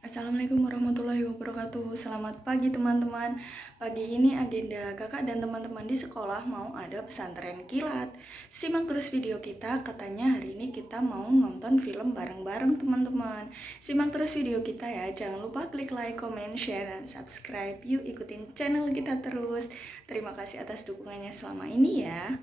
Assalamualaikum warahmatullahi wabarakatuh. Selamat pagi teman-teman. Pagi ini agenda kakak dan teman-teman di sekolah mau ada pesantren kilat. Simak terus video kita, katanya hari ini kita mau nonton film bareng-bareng teman-teman. Simak terus video kita ya, jangan lupa klik like, comment, share, dan subscribe. Yuk ikutin channel kita terus. Terima kasih atas dukungannya selama ini ya.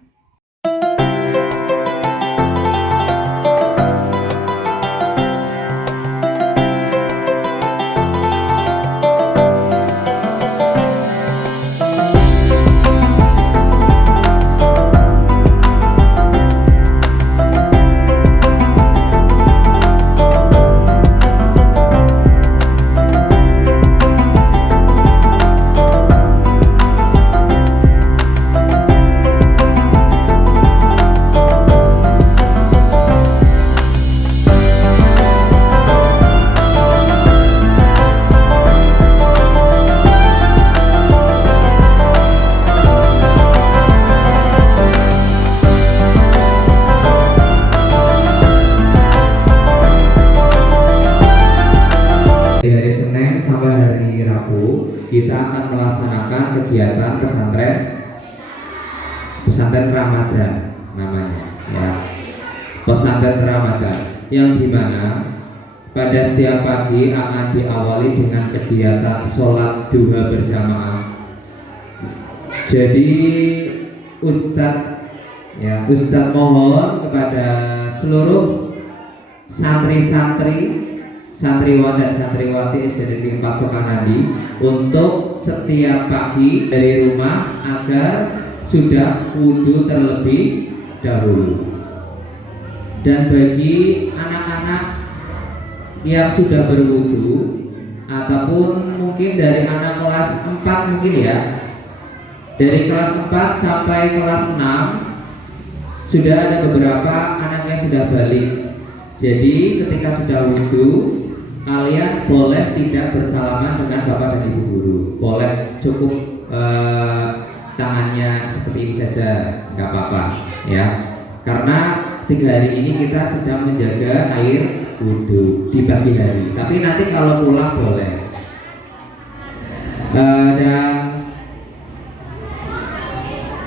Dari hari Senin sampai hari Rabu kita akan melaksanakan kegiatan pesantren Ramadan namanya ya, pesantren Ramadan yang dimana pada setiap pagi akan diawali dengan kegiatan sholat duha berjamaah. Jadi Ustadz mohon kepada seluruh santriwan dan santriwati SDN 4 Sokanadi untuk setiap pagi dari rumah agar sudah wudhu terlebih dahulu. Dan bagi anak-anak yang sudah berwudhu ataupun mungkin dari anak kelas 4 mungkin ya, dari kelas 4 sampai kelas 6 sudah ada beberapa anak yang sudah balik. Jadi ketika sudah wudhu, kalian boleh tidak bersalaman dengan bapak dan ibu guru. Boleh cukup tangannya seperti ini saja, nggak apa-apa ya. Karena 3 hari ini kita sedang menjaga air wudhu di pagi hari. Tapi nanti kalau pulang boleh. Dan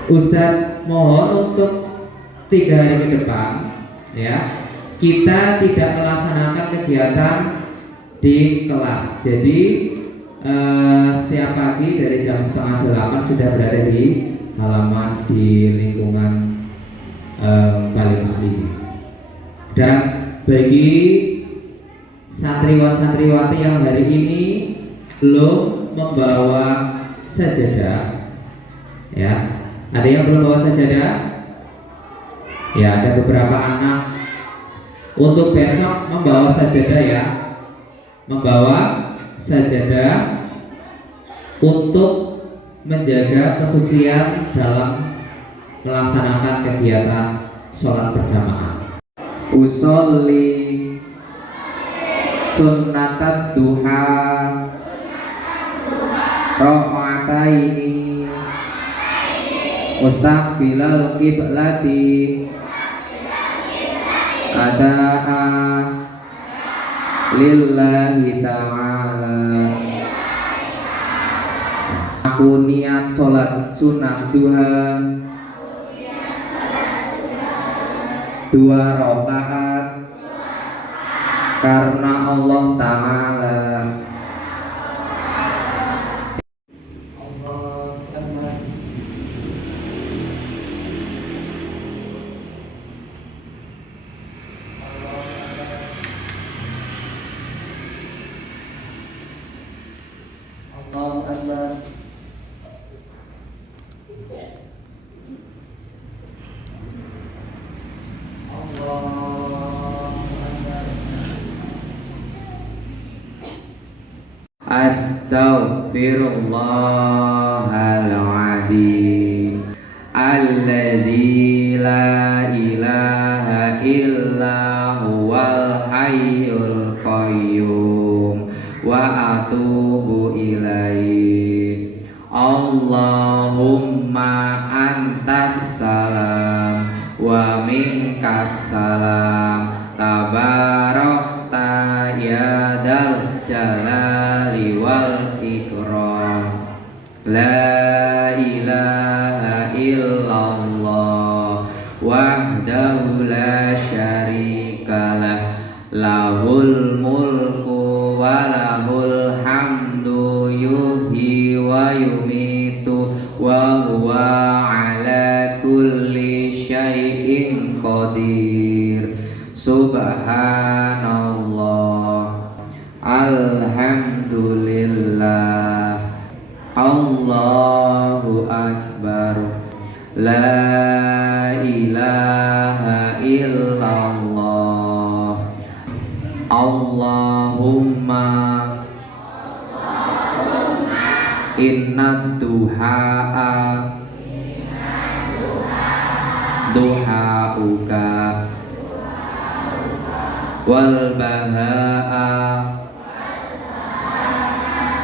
Ustadz mohon untuk 3 hari ke depan ya, kita tidak melaksanakan kegiatan di kelas. Jadi setiap pagi dari jam 7:30 sudah berada di halaman di lingkungan Bali Muslim. Dan bagi santriwan-santriwati yang hari ini belum membawa sajadah ya, ada yang belum bawa sajadah ya, ada beberapa anak. Untuk besok membawa sajadah ya, membawa sajadah untuk menjaga kesucian dalam melaksanakan kegiatan sholat berjamaah. Usolli sunnatan duha rakaataini mustaqbilal qiblati ada'a lillahi ta'ala. Aku niat sholat sunat duha 2 rakaat karena Allah Ta'ala. Allahu Akbar. Astaghfirullahaladzim alladzi la ilaha illa huwal hayyul qayyum wa atubu ilaihi. Allahumma antas salam wa minkas salam tabarakta ya dal jalali wal ikram. La ilaha illallah wahdahu la syarikalah, lahul mulku wa lahul hamdu, yuhyi wa yumitu wa huwa ala kulli syai'in qadir. Subhanallah, alhamdulillah, Allahu akbar, la ilaha illallah, Allahumma inna duha'a duha'uka wal baha'a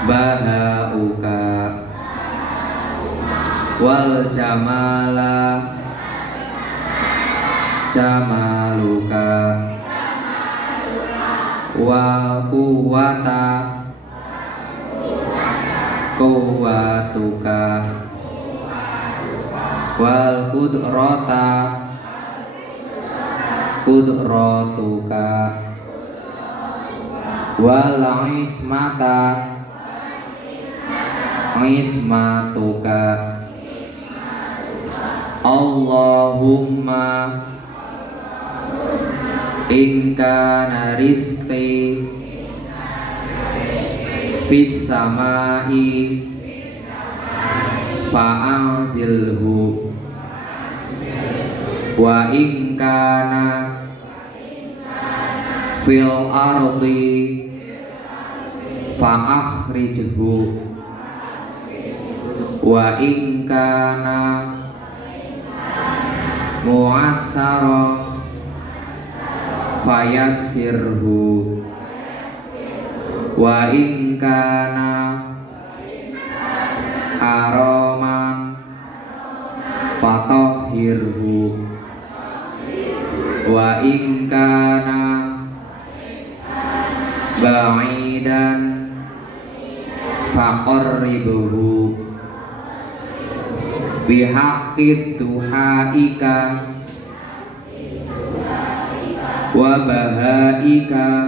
bahauka wal jamala jamaluka wal quwwata quwwatuka wal qudrata qudratuka wal ismata ismatuka. Allahumma in kana rizqi fis samai fa'anzilhu wa in kana fil ardi fa'akhrijhu wa in kana mu'assara fayassirhu wa in kana haraman fatahhirhu wa in kana ba'idan faqarribhu bihaqqid duhaika wa bahaika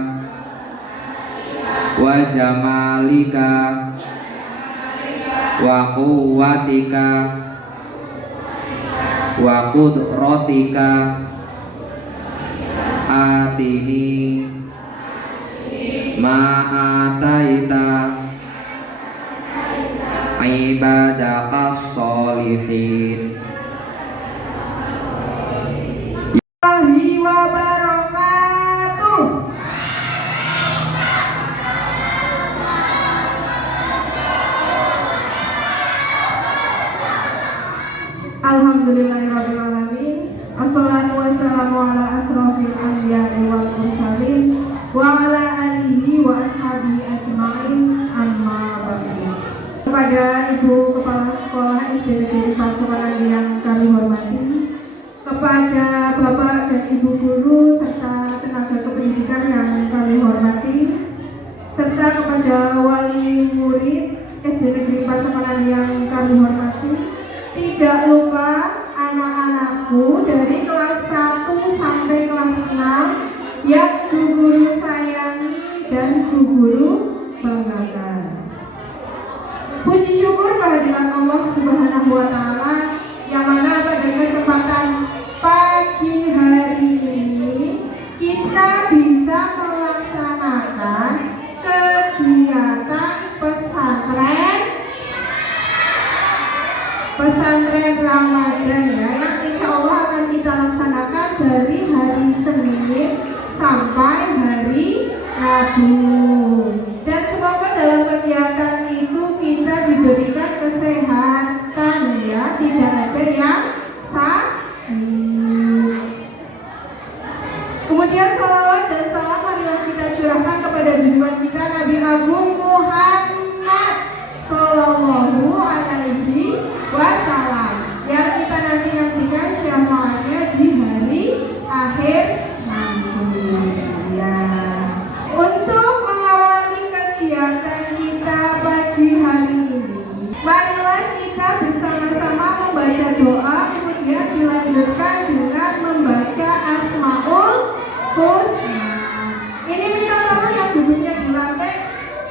wa jamalika wa quwwatika wa qudratika atini ma ataita ibadakas sholihin. Wa barakatuh. Alhamdulillahirabbil alamin. Assalatu wassalamu ala asrofil anbiya'i wal mursalin wa ala alihi wa ashabihi ajma'in, amma ba'du. Kepada Ibu Kepala Sekolah SD Negeri Pasokan yang kami hormati, kepada Bapak dan Ibu Guru serta tenaga kependidikan yang kami hormati, serta kepada wali murid SD Negeri Pasokan yang kami hormati, tidak lupa anak-anakku dari kelas 1 sampai kelas 6 yang Bu Guru sayangi dan Bu Guru banggakan. Puji syukur kehadiran Allah Subhanahu wa Ta'ala, yang mana pada kesempatan pagi hari ini kita bisa melaksanakan kegiatan pesantren Ramadan ya, yang insya Allah akan kita laksanakan dari hari Senin sampai hari Rabu. Dan semoga dalam kegiatan itu kita diberikan kesehatan ya,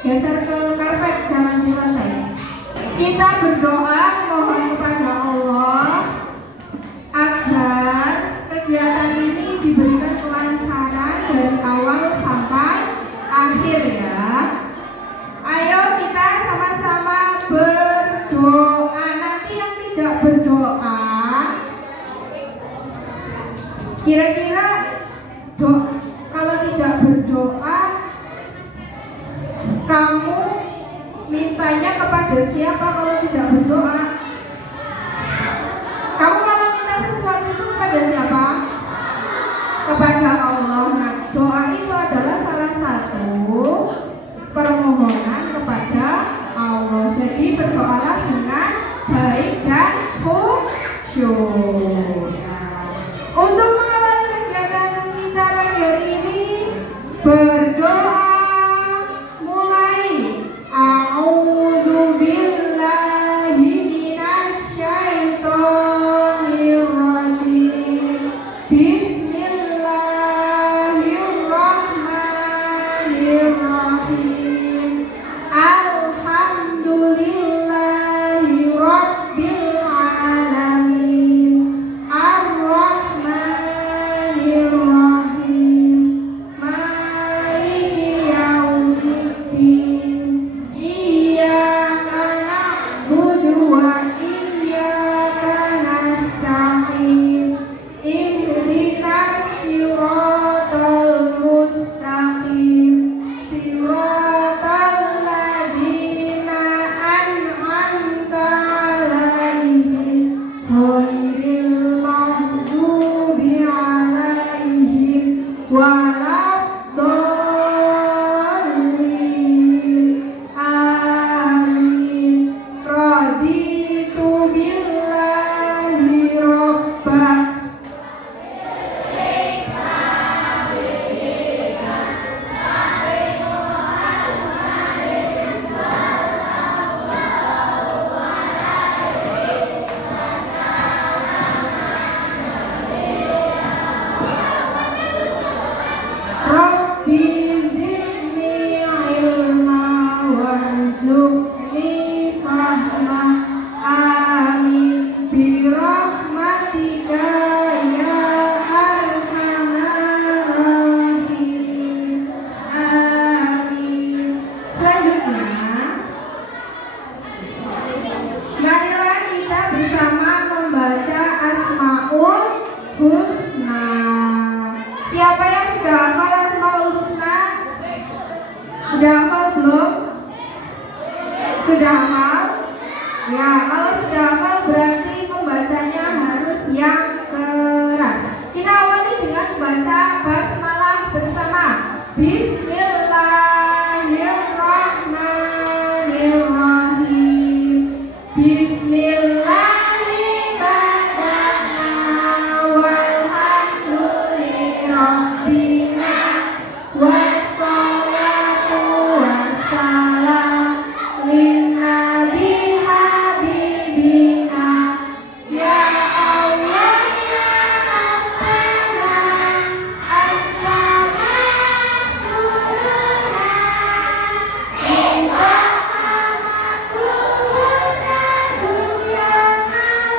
geser ke karpet, jangan di lantai. Kita berdoa mohon kepada Allah agar kegiatan ini diberikan kelancaran dari awal sampai akhir ya. Ayo kita sama-sama berdoa. Nanti yang tidak berdoa, kira-kira kalau tidak berdoa, kamu mintanya kepada siapa kalau tidak berdoa? Kamu kalau minta sesuatu itu kepada siapa? Kepada Allah. Nah, doa itu adalah salah satu permohonan kepada Allah. Jadi berdoalah dengan baik dan khusyuk. Untuk mengawali kegiatan kita pagi hari ini, berdoa mulai. A'udzu billahi minasyaitonir rajim. Bismillahirrahmanirrahim. Alhamdulillahi rabbil alamin. Ar-Rahmanir-Rahim. Maliki yaumiddin. Iyyaka na'budu wa iyyaka nasta'in. Ihdinas siratal mustaqim. Siratal ladzina an'amta 'alaihim ghairil maghdubi 'alaihim waladdallin. Amin. Raditu billahi rabbah. Rabbi zidni ilma warzuqni fahma. Amin. Birahmatika ya arhamar rahimin. Amin. Selanjutnya, marilah kita bersama membaca Asmaul Husna. Siapa yang sudah hafal Asmaul Husna? Sudah hafal belum? Sudah hafal? Ya, kalau sudah hafal berarti membacanya harus yang keras. Kita awali dengan membaca basmalah bersama. Bismillahirrahmanirrahim. Bismillahirrahmanirrahim. Walhamdulillahirabbil wassalatu wassalam linnabi habibina ya Allah ya Rabbana anta maksuduna kita amakuluna dunia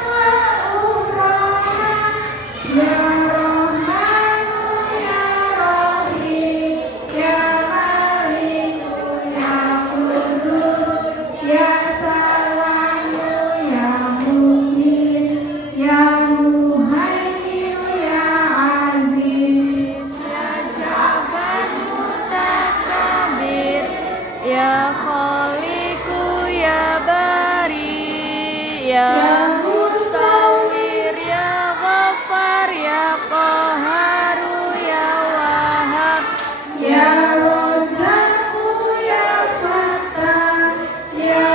wa ukhra ya Rahmanu ya Rahim ya Maliku ya Kudus ya Salamu ya Mu'min ya Muhaimin ya Aziz Ya Jabbar Mutakabir, Ya Khaliku Ya Bari, Ya Musawwir Ya Ghaffar Ya Qaharu Ya Wahhab, ya Razzaqu ya Fattah ya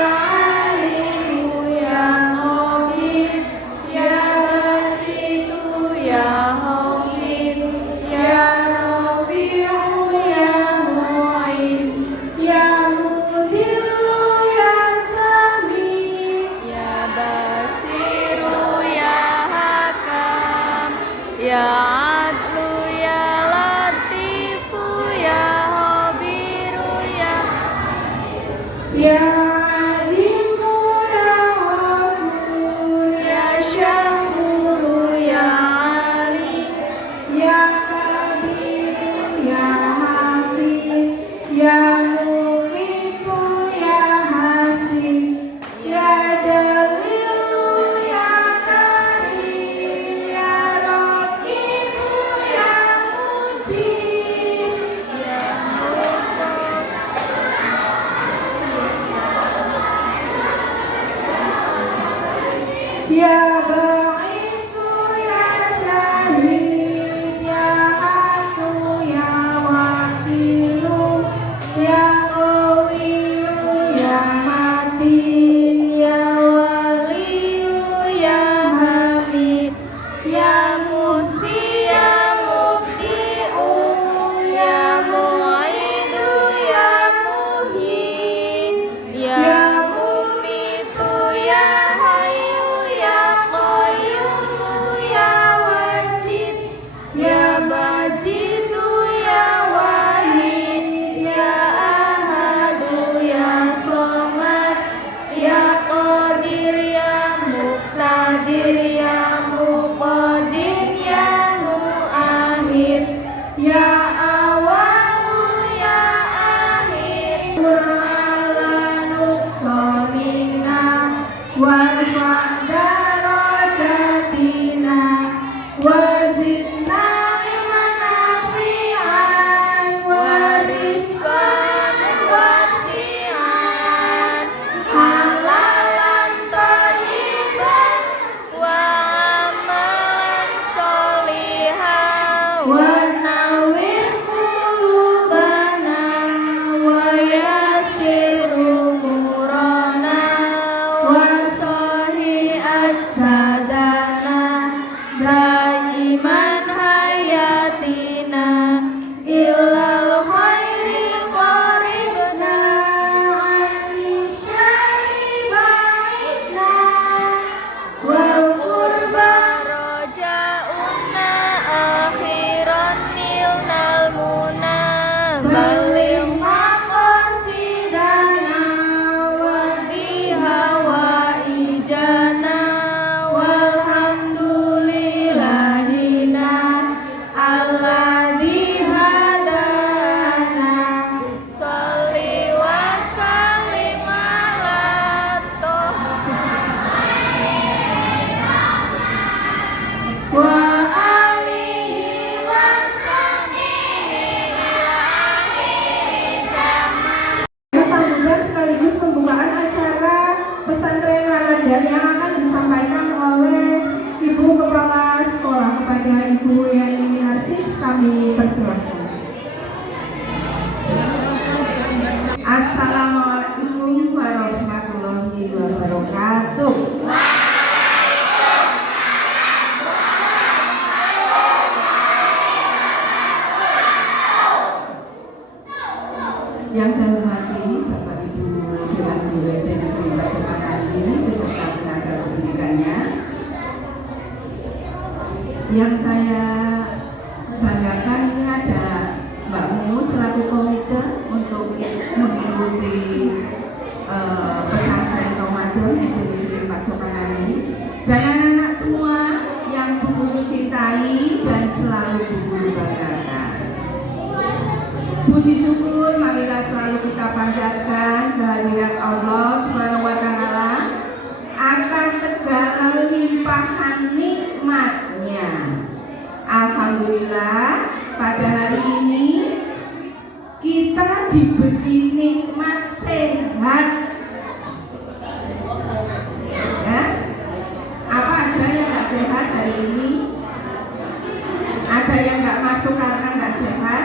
Alimu ya Qadir ya Basitu ya Hafiz ya Rafi'u ya Mu'iz ya Mudir Ya Alimu ya Ghafur ya Syakuru ya Ali ya Kabir ya Hafiz ya Muqitu ya Hasim ya Jalilu ya Karim ya Raqibu ya Mujib ya Musa ya Ba'isu ya Syahid ya Aku ya Wakilu ya Qawiyu ya Matin ya Waliyu ya Hamid ya Muhsi ya Mubdi'u ya Mu'idu ya Muhyin ya Mumitu ya Hayyu ya Qayyumu ya Wajid ya Bajidu ya Wahid ya Ahadu ya Somad ya Qadir ya Muqtadir ya Muqaddim ya Muakhir ya Awalu ya Akhir ala nuqsanina warfa darajatina wazidna ilman nafi'an wa rizqan wasi'an halalan thayyiban wa amalan sholihan wa nawwir qulubana wa yassir umurana wa sahihat sadana daiman hayatina illal khairi qaridna anni syarri ba'idna wal qurba raja'una akhiran nilnal muna baligh maqasidana wa biha wa ijana walhamdulillahina alladzi hadana sholli wa sallim ala wa alihi wa sahbihi ila akhir zaman. Sambutan sekaligus pembukaan acara pesantren Ramadan yang akan disampaikan oleh Ibu Kepala Sekolah. Kepada Ibu yang nominasi kami persilahkan. Assalamualaikum warahmatullahi wabarakatuh. Yang saya hormati Bapak Ibu Dewan Guru SD Negeri 4 Sukanadi beserta tenaga pendidikannya. Yang saya banggakan ini ada Mbak Mumu selaku komite untuk mengikuti pesantren Ramadan SD Negeri 4 Sukanadi dan anak-anak semua yang Bu Guru cintai dan selalu Bu Guru banggakan. Puji syukur marilah selalu kita panjatkan kehadirat Allah Subhanahu wa Ta'ala atas segala limpahan nikmatnya. Alhamdulillah pada hari ini kita diberi nikmat sehat. Ya? Apa ada yang nggak sehat hari ini? Ada yang nggak masuk karena nggak sehat?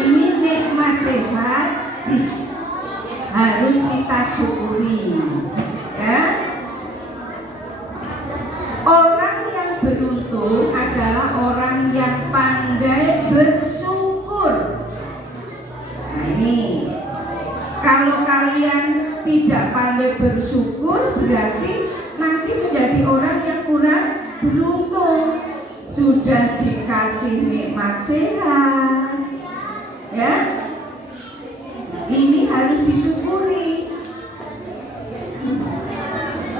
Ini nikmat sehat harus kita syukuri, ya. Orang yang beruntung adalah orang yang pandai bersyukur. Nah ini, kalau kalian tidak pandai bersyukur berarti nanti menjadi orang yang kurang beruntung. Sudah dikasih nikmat sehat, ya. Ini harus disyukuri.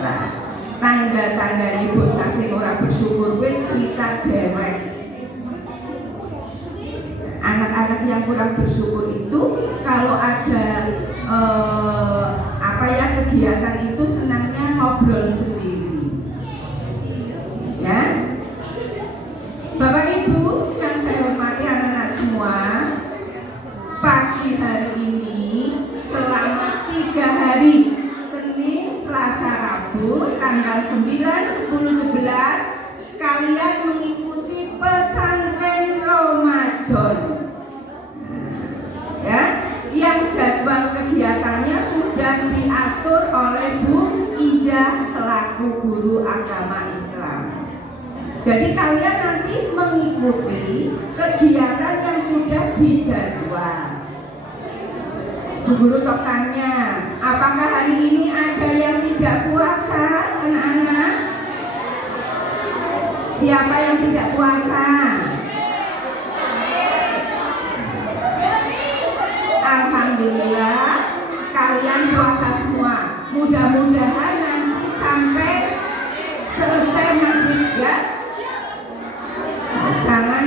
Nah, tanda-tanda ini bocah sing ora bersyukur kuwi cerita dewek. Anak-anak yang kurang bersyukur itu kalau ada kegiatan itu senangnya ngobrol sendiri. Ya, Bapak Ibu yang saya hormati anak-anak semua, pagi hari ini selama 3 hari, Senin, Selasa, Rabu, tanggal 9, 10, 11, kalian mengikuti pesantren Ramadan. Ya, yang jadwal kegiatannya sudah diatur oleh Bu Ijah selaku guru agama Islam. Jadi kalian nanti mengikuti kegiatan yang sudah dijadwal. Bu Guru tok tanya, apakah hari ini ada yang tidak puasa, anak-anak? Siapa yang tidak puasa? Alhamdulillah kalian puasa semua. Mudah-mudahan nanti sampai selesai maghrib ya. Jangan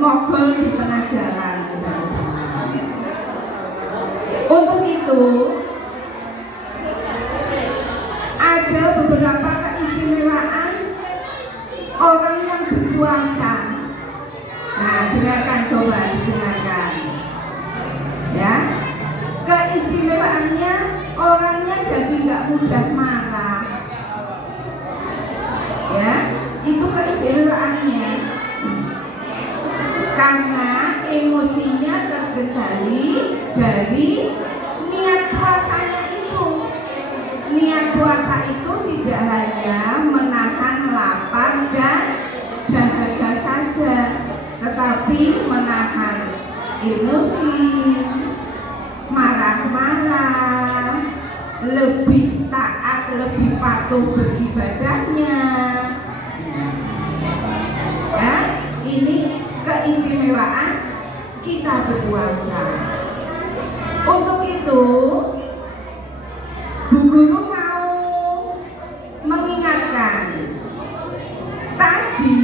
mogol di tengah jalan. Untuk itu ada beberapa keistimewaan orang yang berpuasa. Nah, dengarkan, coba didengarkan. Ya, keistimewaannya orangnya jadi nggak mudah marah. Ya, itu keistimewaannya. Karena emosinya terkendali dari niat puasanya itu. Niat puasa itu tidak hanya menahan lapar dan dahaga saja, tetapi menahan emosi, marah-marah, lebih taat, lebih patuh beribadahnya. Ya, ini keistimewaan kita berpuasa. Untuk itu, Bu Guru mau mengingatkan, tadi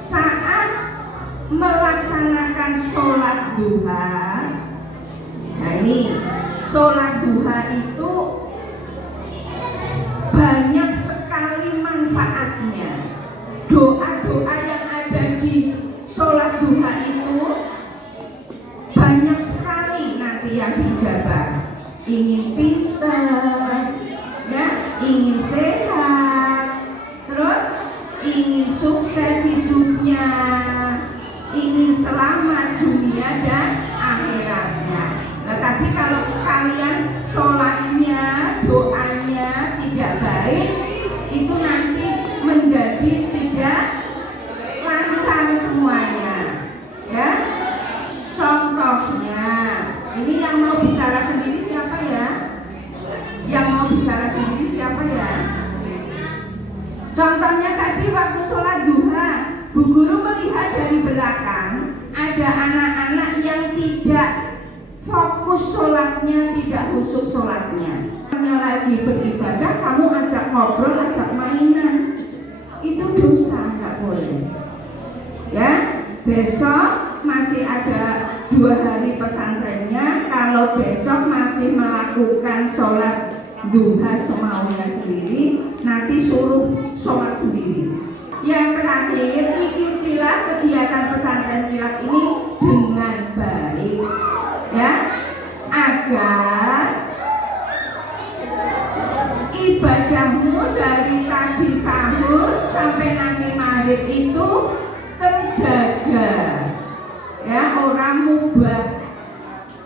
saat melaksanakan sholat duha. Nah ini sholat duha itu banyak sekali manfaatnya. Doa-doa yang ada di sholat duha itu banyak sekali nanti yang dijabah. Ingin pintar, ya, ingin sehat, terus ingin sukses hidupnya, ingin selamat dunia dan akhiratnya. Nah, tadi kalau kalian sholatnya, doanya tidak baik, itu nanti menjadi tidak lancar semuanya. Ya, contohnya, ini yang mau bicara sendiri siapa ya? Yang mau bicara sendiri siapa ya? Contohnya tadi waktu sholat duha, Bu Guru melihat dari belakang ada anak-anak yang tidak fokus sholatnya, tidak khusyuk sholatnya. Hanya lagi beribadah, kamu ajak ngobrol, ajak mainan, itu dosa, nggak boleh. Ya, besok masih ada 2 hari pesantrennya. Kalau besok masih melakukan sholat duha semaunya sendiri, nanti suruh sholat sendiri. Yang terakhir, ikutilah kegiatan pesantren kilat ini dengan baik, ya, agar ibadahmu dari tadi sahur sampai nanti maghrib itu terjaga, ya, orang mubah,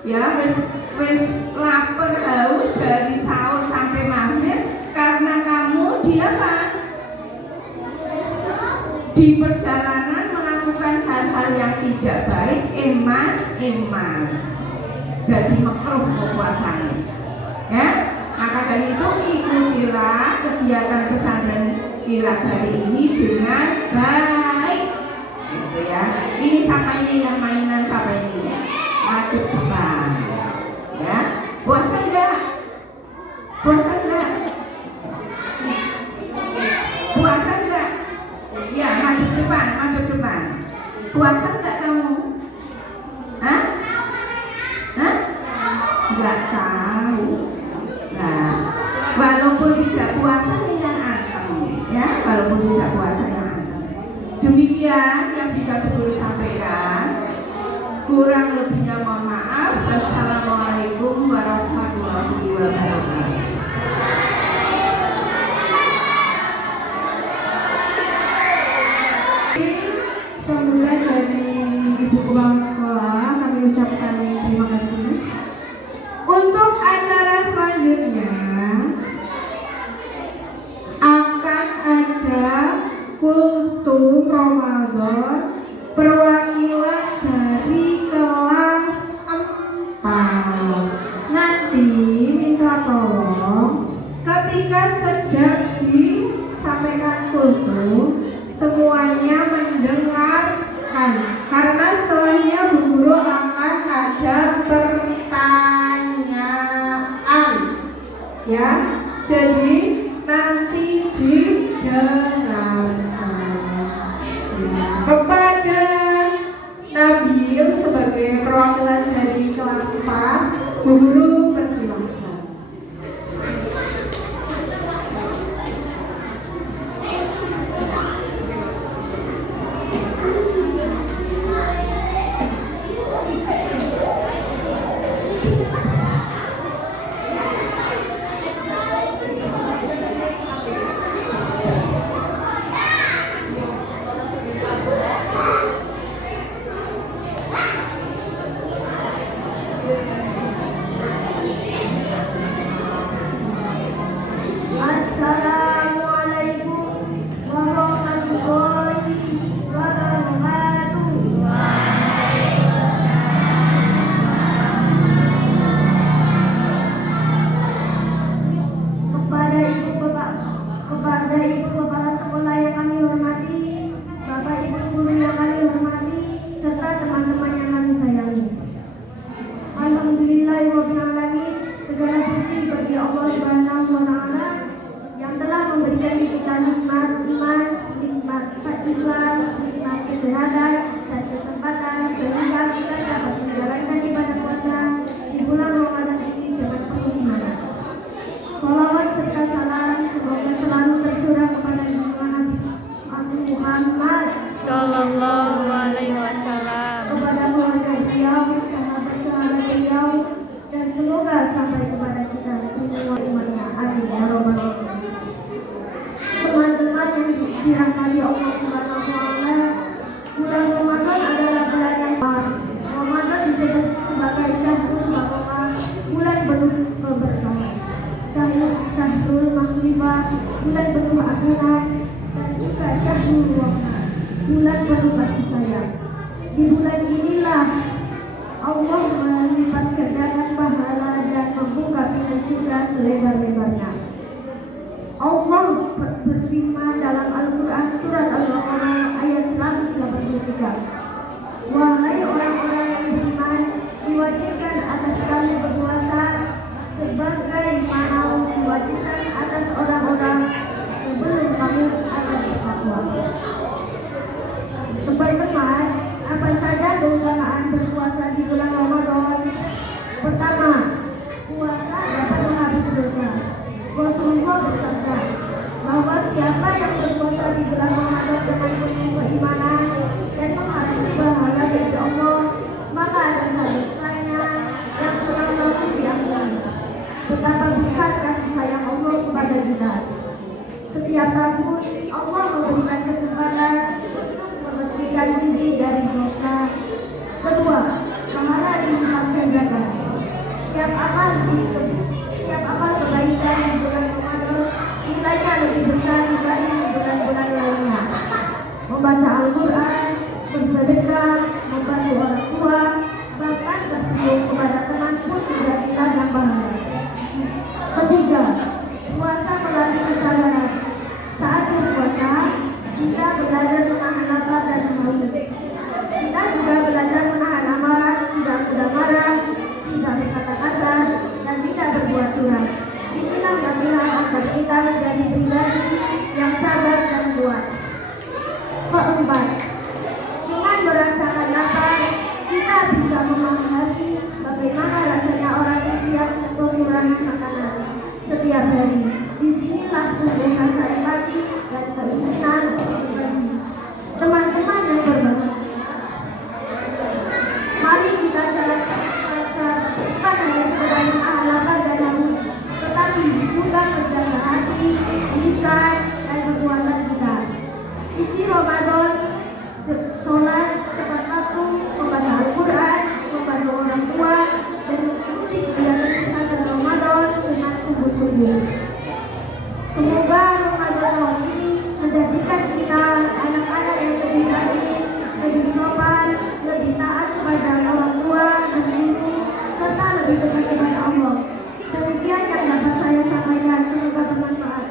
ya, wis lapar haus dari sahur sampai maghrib karena kamu di perjalanan melakukan hal-hal yang tidak baik, eman jadi makruh puasanya. Ya, maka dari itu ikutilah kegiatan pesantren kilat hari ini dengan baik, gitu ya. Ini siapa ini yang mainan, siapa ini? Aduh, depan. Puasa enggak? Puasa enggak? Ya, madep depan, madep depan. Puasa enggak kamu? Hah? Hah? Enggak tahu. Nah, walaupun tidak puasa yang anteng, ya, walaupun tidak puasa yang anteng. Demikian yang bisa Guru sampaikan. Kurang lebihnya mohon maaf. Wassalamualaikum warahmatullahi wabarakatuh. Sambutan dari Ibu Kepala Sekolah kami ucapkan terima kasih. Untuk acara selanjutnya akan ada kultum Ramadan perwakilan dari kelas 4. Nanti minta tolong ketika sedang disampaikan kultum semuanya mendengarkan, karena setelahnya Bu Guru akan ada pertanyaan, ya. Jadi nanti didengarkan. Ya. Kepada Nabil sebagai perwakilan dari kelas 4, Bu Guru persilahkan. Assalamualaikum warahmatullahi wabarakatuh. Kepada Ibu Kepala Sekolah yang kami hormati, Bapak Ibu Guru yang kami hormati, serta teman-teman yang kami sayangi. Alhamdulillahirabbil alamin, segala puji bagi Allah Subhanahu wa taala yang telah memberikan kita nikmat iman, nikmat Islam, nikmat kesehatan dan kesempatan sehingga kita dapat menjalankan ibadah puasa di bulan Ramadan ini dengan penuh semangat. Salawat serta salam semoga selalu tercurah kepada Nabi Muhammad Sallallahu alaihi wasallam, kepada keluarga beliau, sahabat-sahabat beliau, dan semoga sampai kepada kita semua umatnya. Amin ya rabbal alamin. Teman-teman yang dirahmati Allah Subhanahu wa taala, bulan Ramadan adalah bulan yang Ramadan disebut sebagai syahrul barokah, bulan penuh keberkahan, syahrul maghfirah, bulan penuh ampunan, dan juga syahrul rahmah, bulan penuh kasih sayang. Di bulan inilah Allah melipat gandakan pahala dan membuka pintu surga selebar-lebarnya. Allah berfirman dalam Al-Quran surat Al-Baqarah ayat 183. Wahai orang-orang yang beriman, diwajibkan atas kamu berpuasa sebagai mana diwajibkan atas orang-orang sebelum kamu akan bertakwa. Teman-teman, apa saja keutamaan berpuasa di bulan Ramadan? Pertama, puasa dapat menghapus dosa. Rasulullah bersabda bahwa siapa yang berpuasa di bulan Ramadan dengan penuh keimanan dan mengharap pahala dari Allah, maka dosa dosanya yang telah lalu diampuni. Betapa besar kasih sayang Allah kepada kita. Setiap tahun Allah memberikan kesempatan untuk membersihkan diri dari dosa. Kedua, pahala dilipat gandakan. Setiap amal kebaikan di bulan Ramadan nilainya lebih besar dibanding bulan-bulan lainnya. Membaca Al-Quran, bersedekah, membantu orang tua, bahkan tersenyum kepada teman pun menjadi ladang pahala. Ketiga, puasa melatih kesadaran. Saat berpuasa, kita belajar menahan lapar dan haus. Kita juga belajar menahan amarah, tidak mudah marah, tidak berkata kasar, dan tidak lebih dekat kepada Allah. Demikian yang dapat saya sampaikan, semoga bermanfaat.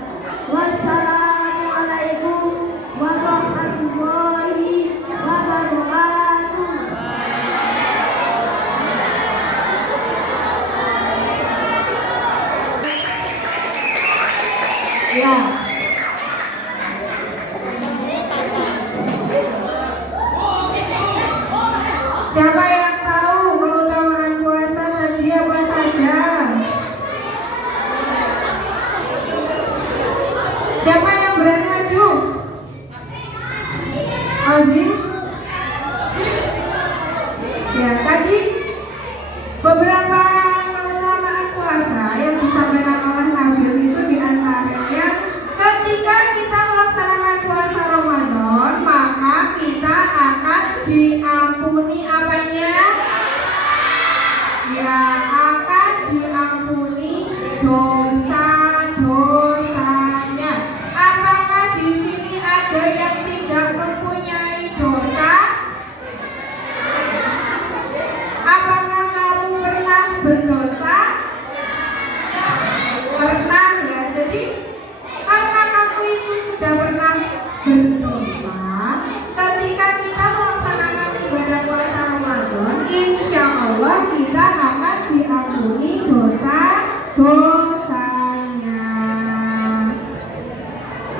Wassalamualaikum warahmatullahi wabarakatuh. Ya. Siapa yang tahu keutamaan puasa tadi apa saja? Siapa yang berani maju? Azim? Ya, tadi beberapa keutamaan puasa yang disampaikan oleh Nabil itu diantaranya ketika kita melaksanakan puasa Ramadan, maka kita akan diampuni apanya? Ya, akan diampuni dosa-dosanya. Apakah di sini ada yang tidak mempunyai dosa? Apakah kamu pernah berdosa? Pernah ya. Jadi karena kamu itu sudah pernah berdosa, ketika kita melaksanakan ibadah puasa Ramadan, insya Allah kita akan diampuni dosa-dosanya.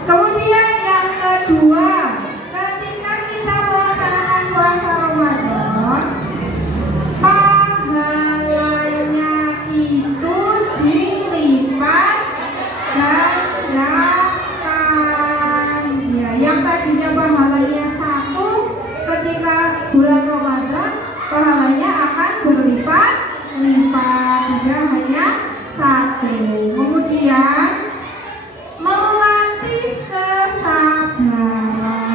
Kemudian yang kedua, ketika kita melaksanakan puasa Ramadan, pahalanya itu dilipat gandakan. Ya, yang tadinya pahalanya 1 ketika bulan Ramadan, pahalanya akan berlipat-lipat, tidak hanya 1. Kemudian melatih kesabaran.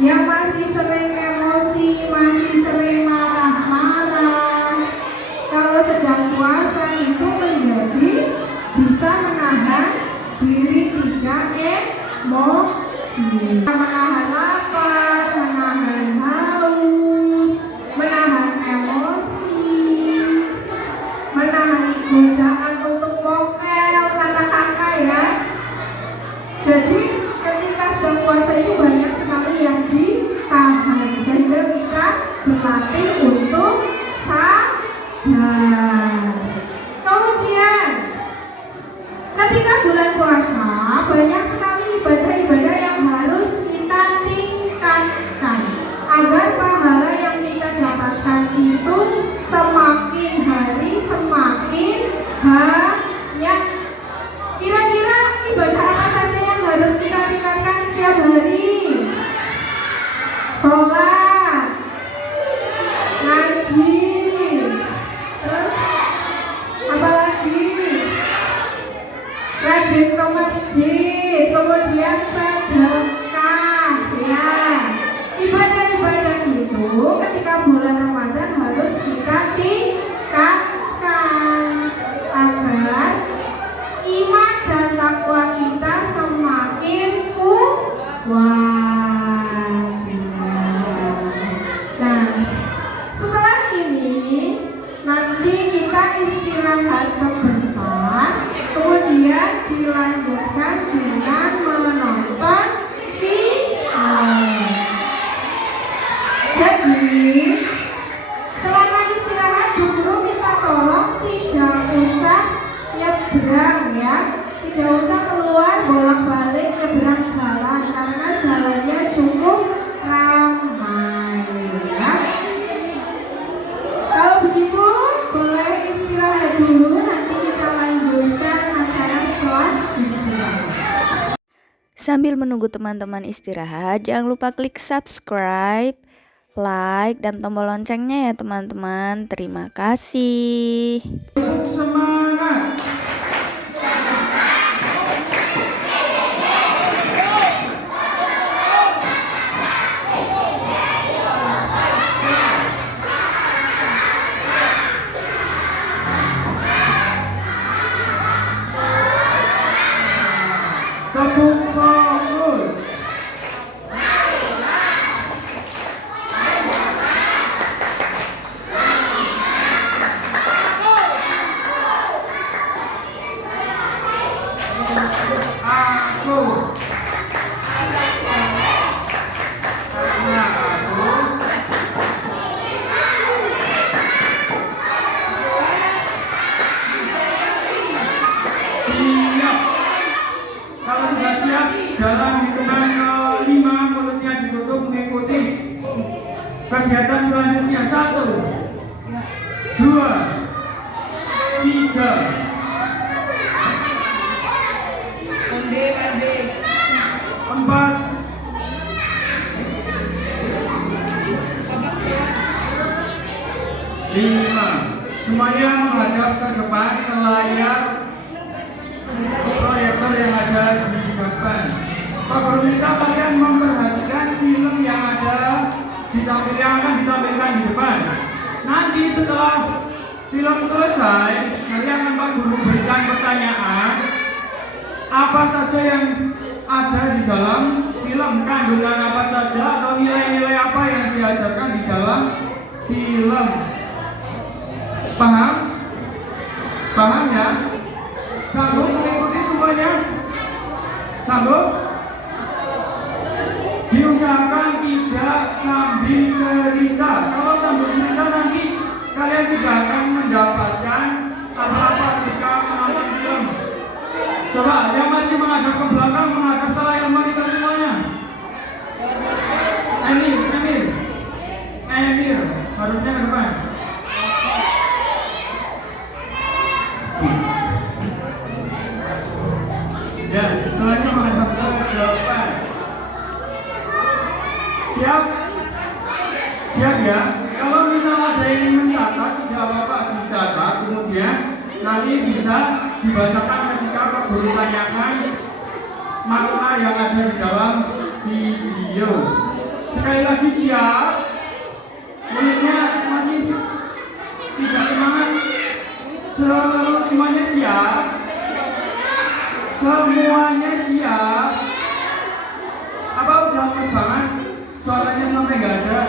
Yang masih sering emosi, masih sering marah-marah, kalau sedang puasa itu menjadi bisa menahan diri, tidak emosi, menahan lapar, menahan haus, menahan emosi, menahan godaan untuk mokel, kata kakak ya. Jadi ketika sedang puasa itu banyak sekali yang ditahan, sehingga kita berlatih untuk sabar. Kemudian ketika bulan puasa banyak sekali ibadah-ibadah yang harus kita tingkatkan agar pahala yang kita dapatkan itu semakin hari semakin banyak. Kira-kira ibadah apa saja yang harus kita tingkatkan setiap hari? Sholat, ngaji, terus apa lagi? Rajin ke masjid, kemudian sedekah, ya. Ibadah-ibadah itu ketika bulan Ramadan harus kita tingkatkan agar iman dan takwa kita semakin kuat. Nah, setelah ini nanti kita istirahat sebentar, kemudian dilanjutkan dengan menonton film. Jadi selama istirahat Bu Guru minta tolong tidak usah nyebrang ya, tidak usah keluar bolak-balik nyebrang jalan karena jalannya cukup ramai ya. Kalau begitu boleh istirahat dulu, nanti kita lanjutkan acara setelah istirahat. Sambil menunggu teman-teman istirahat, jangan lupa klik subscribe, like, dan tombol loncengnya ya teman-teman. Terima kasih. Semangat. Tepuk fokus. menghadap ke depan ke layar proyektor yang ada di depan. Pak Guru minta kalian memperhatikan film yang akan ditampilkan di depan. Nanti setelah film selesai, nanti akan Pak Guru berikan pertanyaan apa saja yang ada di dalam film, kandungan apa saja atau nilai-nilai apa yang diajarkan di dalam film. Paham? Paham ya? Sanggup mengikuti semuanya? Sanggup? Diusahakan tidak sambil cerita. Kalau sambil cerita nanti kalian tidak akan mendapatkan apa-apa ketika menonton film. Coba yang masih menghadap ke belakang, menghadap ke layar monitor semuanya. Emir, hadapnya ke depan. Ya, semuanya menghadap ke depan. Siap? Siap ya? Kalau misalnya ada yang ingin mencatat, tidak apa-apa dicatat, kemudian nanti bisa dibacakan ketika Pak Guru tanyakan makna yang ada di dalam video. Sekali lagi siap? Mulutnya masih tidak semangat? Semuanya siap? Semuanya siap? Apa udah lemes banget? Suaranya sampai nggak ada.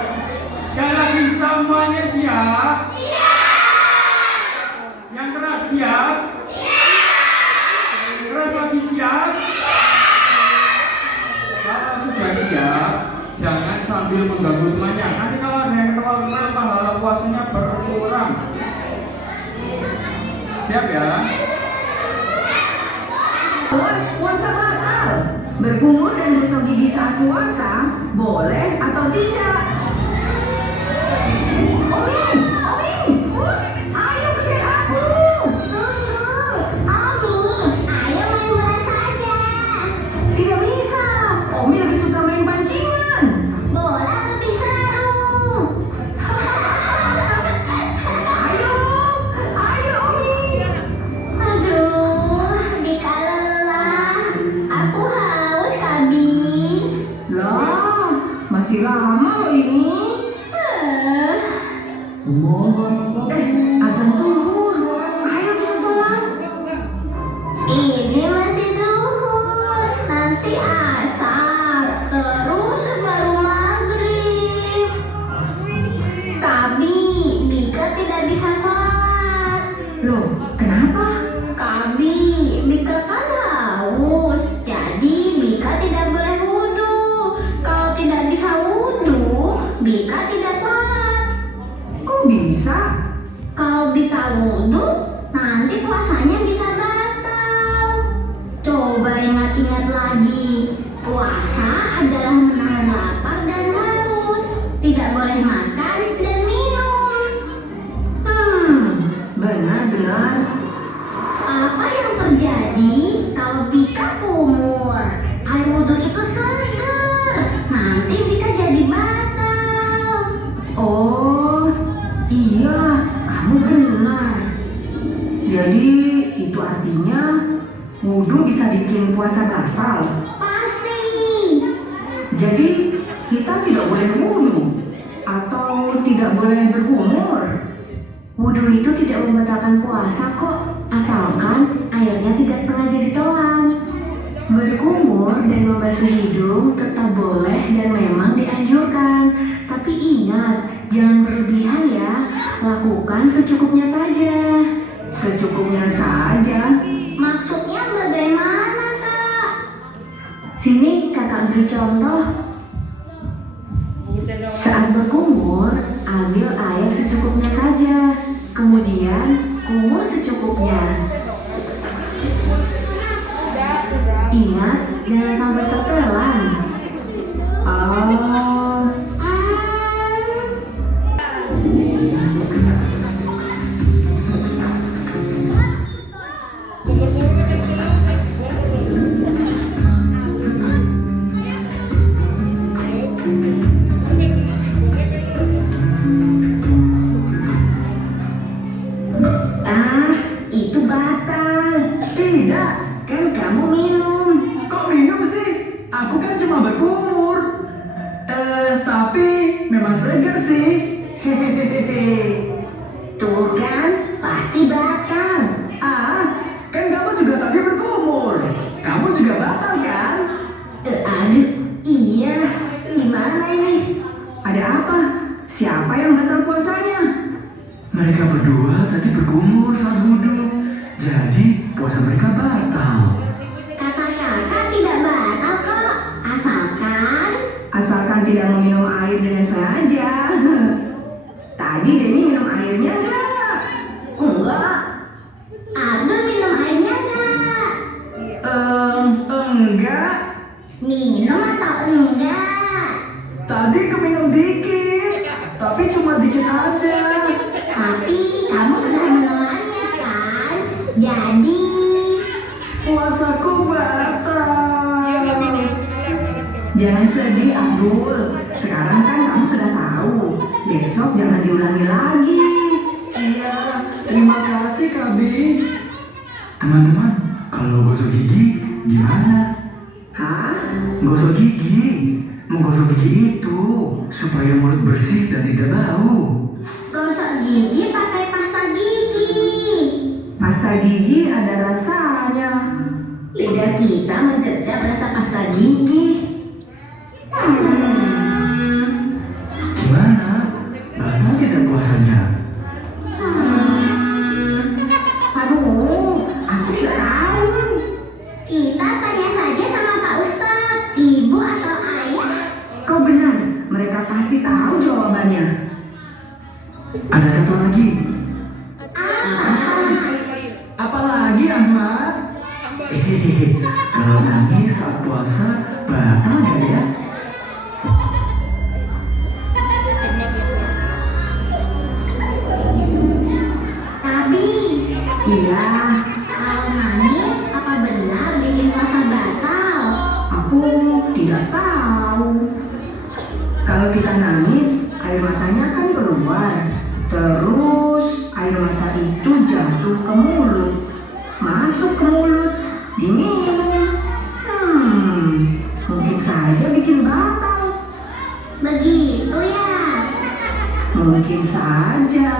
Sekali lagi, semuanya siap? Yang keras siap? Keras lagi siap? Kalau sudah siap, jangan sambil mengganggu temannya. Nanti kalau ada yang ketawal-ketawal, pahala puasanya berkurang. Siap ya? Puasa batal. Berkumur dan gosok gigi saat puasa boleh atau tidak? Omi, Bus, ayo kejar aku. Tunggu, Omi, ayo main bola saja. Tidak bisa, Omi lebih suka main pancingan. Bola lebih seru. Ayo Omi. Aduh, Dika lelah. Aku haus, Kabi. Lah, masih lama loh ini. Azan zuhur. Ayo kita sholat. Ini masih zuhur, nanti asar, terus baru maghrib. Kabi, Bika tidak bisa sholat. Loh, kenapa? Kabi, Bika kan haus, jadi Bika tidak boleh wudhu. Kalau tidak bisa wudhu, Bika tidak sholat. Kok bisa? Kalau Bika wudhu, nanti puasanya bisa batal. Coba ingat-ingat lagi. Puasa adalah menahan lapar dan haus. Tidak boleh makan dan minum. Benar. Apa yang terjadi kalau Bika kumur? Air wudhu itu seger. Nanti Bika jadi batal. Oh, iya, kamu benar. Jadi itu artinya wudhu bisa bikin puasa batal. Pasti. Jadi kita tidak boleh wudhu atau tidak boleh berkumur. Wudhu itu tidak membatalkan puasa kok, asalkan airnya tidak sengaja ditelan. Berkumur dan membasuh hidung tetap boleh dan memang dianjurkan. Tapi ingat, jangan berlebihan ya, lakukan secukupnya saja. Secukupnya saja. Maksudnya bagaimana, Kak? Sini kakak beri contoh. Saat berkumur, ambil air secukupnya saja. Kemudian kumur secukupnya. Ingat, jangan sampai tertelan. Oh, Tuh kan, pasti batal. Kan kamu juga tadi berkumur. Kamu juga batal kan? Aduh, iya. Gimana ini? Ada apa? Siapa yang batal puasanya? Mereka berdua tadi bergumur saat wudhu, jadi puasa mereka batal. Kata kakak tidak batal kok, Asalkan tidak meminum air dengan sengaja. Tadi Denny minum airnya enggak? enggak. Abdul minum airnya enggak? Enggak. Minum atau enggak? Tadi keminum dikit, tapi cuma dikit aja. Tapi kamu sudah menelannya kan? Jadi Puasaku batal. Jangan sedih Abdul. Sekarang kan kamu sudah tahu. Besok jangan diulangi lagi. Iya, terima kasih Kabi. Teman-teman, kalau gosok gigi gimana? Hah? Gosok gigi, menggosok gigi itu supaya mulut bersih dan tidak bau. gosok gigi pakai pasta gigi. Pasta gigi ada rasanya. Lidah kita mencecap rasa pasta gigi. Gimana? Batal tidak puasanya? Aduh, aku tidak tahu. Kita tanya saja sama Pak Ustadz, ibu atau ayah. Kau benar, mereka pasti tahu jawabannya. Ada satu lagi. Apalagi Ahmad? Kalau nangis saat puasa batal nggak ya? Tapi Iya, kalau nangis apa benar bikin puasa batal? aku tidak tahu. Kalau kita nangis, air matanya kan keluar. Terus air mata itu jatuh ke mulut. Masuk ke mulut, diminum. Mungkin saja bikin batal. Begitu ya. Mungkin saja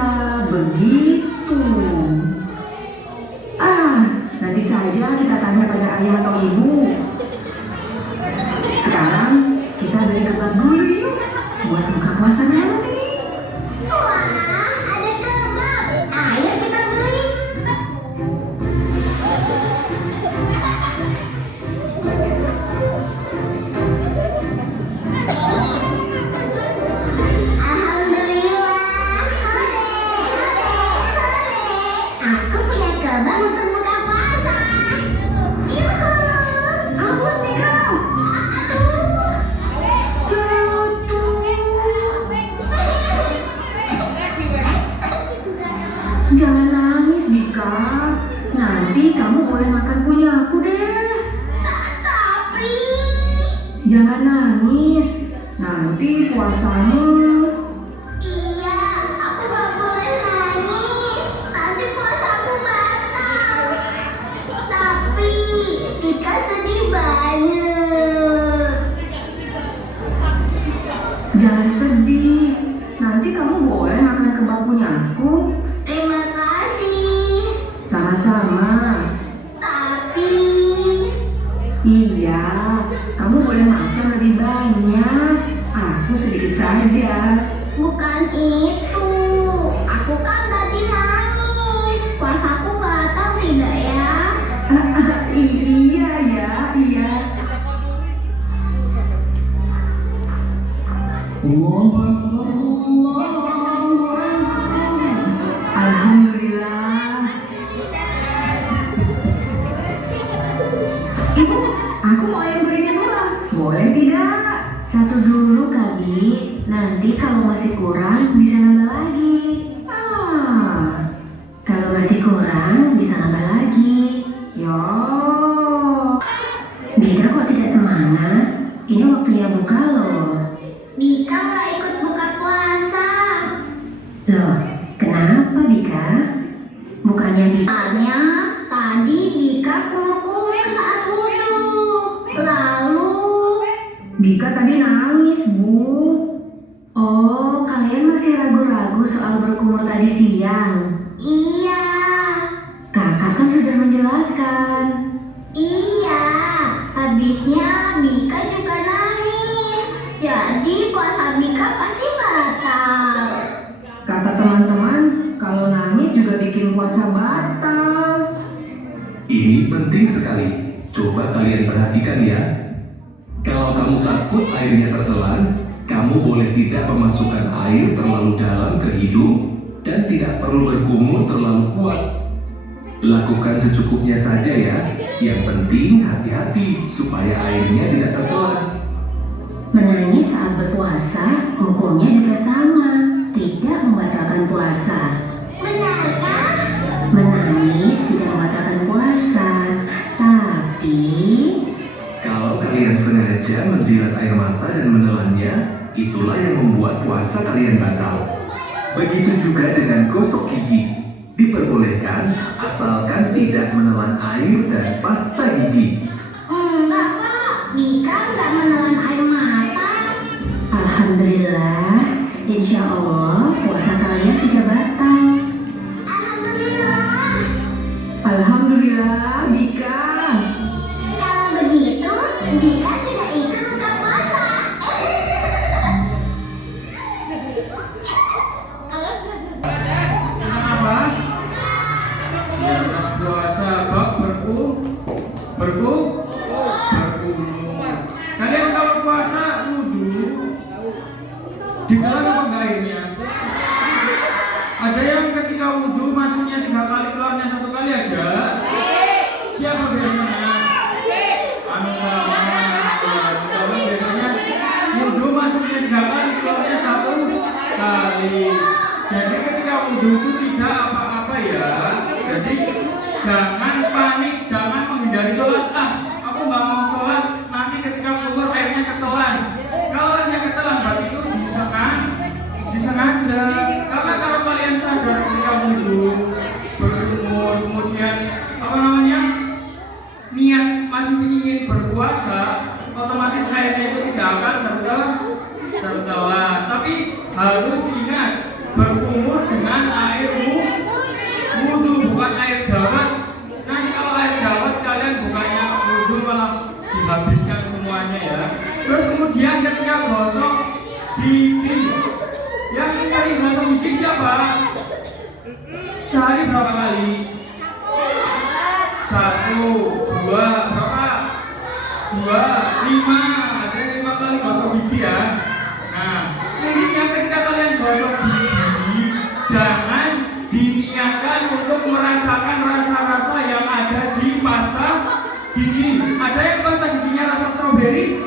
begitu. Nanti saja kita tanya pada ayah atau ibu. Sekarang kita beli kebab dulu yuk buat buka puasa nanti. Wah, ada kebab. Ayo kita beli. Alhamdulillah. Aku punya kebab untuk buka puasa. Yuhu. Awas nih kau. Jangan nangis Bika. Nanti kamu boleh makan punya aku deh. Tapi Jangan nangis. Nanti puasamu. iya, aku gak boleh nangis. Nanti puasaku batal. Tapi Vika sedih banget. Jangan sedih. Nanti kamu boleh makan kebab punya aku. Terima kasih. Sama-sama. Tapi Iya, kamu boleh makan lebih banyak. Aku sedikit saja. bukan itu. Aku kan tadi nangis. Puasaku batal tidak ya? Iya ya, iya. Alhamdulillah. Ibu, aku mau ayam gorengnya dulu. Boleh tidak? Satu dulu Kabi, nanti kalau masih kurang bisa nambah lagi. Kalau masih kurang bisa nambah lagi. Yo. Bika kok tidak semangat? Ini waktunya buka loh. Bika gak ikut buka puasa. Loh, kenapa Bika? Bukannya Bika? Soalnya tadi Bika kumur-kumur saat wudhu. Lalu Bika tadi nangis, Bu. Oh, kalian masih ragu-ragu tahu soal berkumur tadi siang? Iya. Kakak kan sudah menjelaskan. Iya. Habisnya Mika juga nangis. Jadi puasa Mika pasti batal. Kata teman-teman, kalau nangis juga bikin puasa batal. Ini penting sekali. Coba kalian perhatikan ya. Kalau kamu takut airnya tertelan, kamu boleh tidak memasukkan air terlalu dalam ke hidung dan tidak perlu berkumur terlalu kuat. Lakukan secukupnya saja ya. Yang penting hati-hati supaya airnya tidak tertelan. Menangis saat berpuasa, hukumnya juga sama, tidak membatalkan puasa. Benarkah? Menangis tidak membatalkan puasa, tapi Kalau kalian sengaja menjilat air mata dan menelannya, itulah yang membuat puasa kalian batal. Begitu juga dengan gosok gigi. Diperbolehkan asalkan tidak menelan air dan pasta gigi. Enggak kok. Mika nggak menelan air mata. alhamdulillah, insya Allah puasa kalian tidak batal. Alhamdulillah. Alhamdulillah, Mika. Kalau begitu, Mika tidak ikut buka puasa. Tentang apa? Tentang puasa bab berkumur. Kalian kalau puasa wudhu ditelan apa enggak airnya? Ada yang ketika wudhu masuknya 3 kali, keluarnya 1 kali ada? Siapa biasanya? Kalau biasanya wudhu masuknya 3 kali, keluarnya 1 kali. Jadi ketika wudhu itu tidak apa-apa ya. Jadi jangan panik, jangan menghindari sholat. Aku nggak mau sholat, nanti ketika keluar airnya ketelan. Kalau airnya ketelan berarti itu disengaja. Karena kalau kalian sadar ketika wudhu berkumur, kemudian niat masih ingin berpuasa, otomatis airnya itu tidak akan tertelan. Tapi harus diingat, berkumur dengan air wudhu, bukan air dawet. Nanti kalau air dawet kalian bukannya wudhu malah dihabiskan semuanya ya. Terus kemudian ketika gosok gigi, yang sering gosok gigi siapa? Sehari berapa kali? 1, 2, berapa? 2, 5. Ada 5 kali gosok gigi ya. Nah, intinya ketika kalian gosok gigi, jangan diniatkan untuk merasakan rasa-rasa yang ada di pasta gigi. Ada yang pasta giginya rasa stroberi?